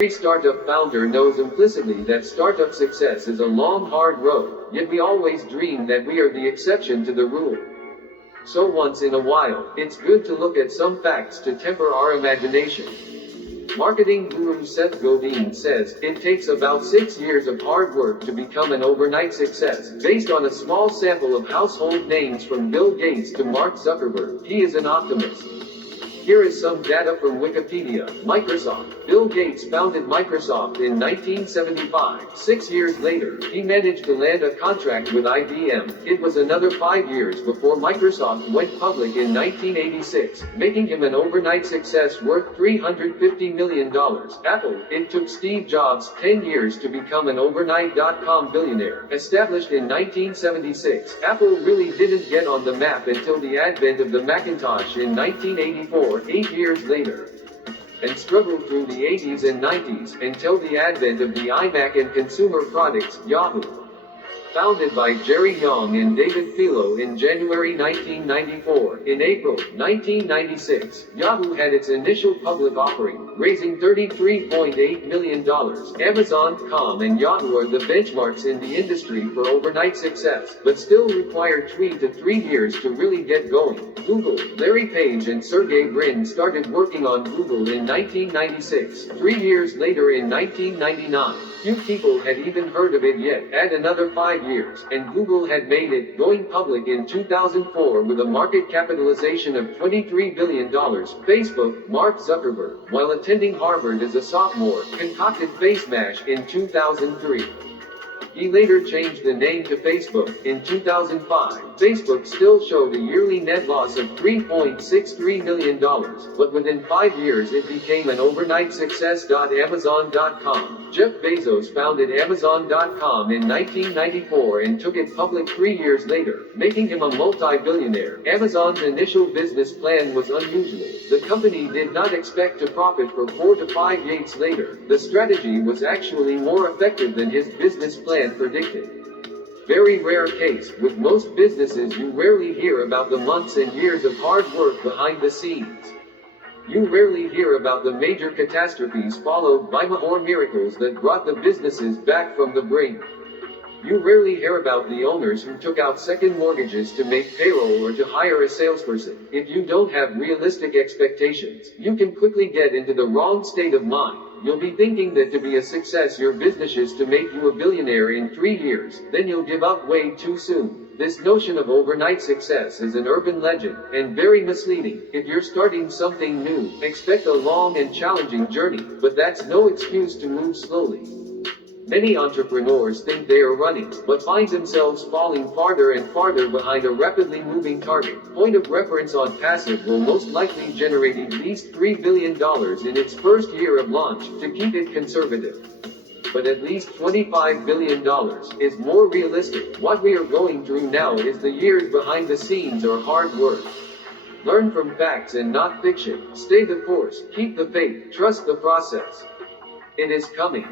Every startup founder knows implicitly that startup success is a long, hard road, yet we always dream that we are the exception to the rule. So once in a while, it's good to look at some facts to temper our imagination. Marketing guru Seth Godin says, it takes about 6 years of hard work to become an overnight success, based on a small sample of household names from Bill Gates to Mark Zuckerberg. He is an optimist. Here is some data from Wikipedia. Microsoft. Bill Gates founded Microsoft in 1975. 6 years later, he managed to land a contract with IBM. It was another 5 years before Microsoft went public in 1986, making him an overnight success worth $350 million. Apple. It took Steve Jobs 10 years to become an overnight .com billionaire. Established in 1976, Apple really didn't get on the map until the advent of the Macintosh in 1984. 8 years later, and struggled through the 80s and 90s, until the advent of the iMac and consumer products. Yahoo! Founded by Jerry Yang and David Filo in January 1994, in April 1996, Yahoo had its initial public offering, raising $33.8 million. Amazon.com and Yahoo are the benchmarks in the industry for overnight success, but still require 2 to 3 years to really get going. Google. Larry Page and Sergey Brin started working on Google in 1996. 3 years later, in 1999, few people had even heard of it yet. Add another 5 years, and Google had made it, going public in 2004 with a market capitalization of $23 billion. Facebook. Mark Zuckerberg, while attending Harvard as a sophomore, concocted FaceMash in 2003. He later changed the name to Facebook. In 2005, Facebook still showed a yearly net loss of $3.63 million, but within 5 years it became an overnight success. Amazon.com. Jeff Bezos founded Amazon.com in 1994 and took it public 3 years later, making him a multi-billionaire. Amazon's initial business plan was unusual. The company did not expect to profit for 4 to 5 years later. The strategy was actually more effective than his business plan predicted. Very rare case. With most businesses, you rarely hear about the months and years of hard work behind the scenes. You rarely hear about the major catastrophes followed by or miracles that brought the businesses back from the brink. You rarely hear about the owners who took out second mortgages to make payroll or to hire a salesperson. If you don't have realistic expectations, you can quickly get into the wrong state of mind. You'll be thinking that to be a success your business is to make you a billionaire in 3 years, then you'll give up way too soon. This notion of overnight success is an urban legend, and very misleading. If you're starting something new, expect a long and challenging journey, but that's no excuse to move slowly. Many entrepreneurs think they are running, but find themselves falling farther and farther behind a rapidly moving target. Point of reference: ONPASSIVE will most likely generate at least $3 billion in its first year of launch, to keep it conservative. But at least $25 billion is more realistic. What we are going through now is the years behind the scenes or hard work. Learn from facts and not fiction. Stay the course, keep the faith, trust the process. It is coming.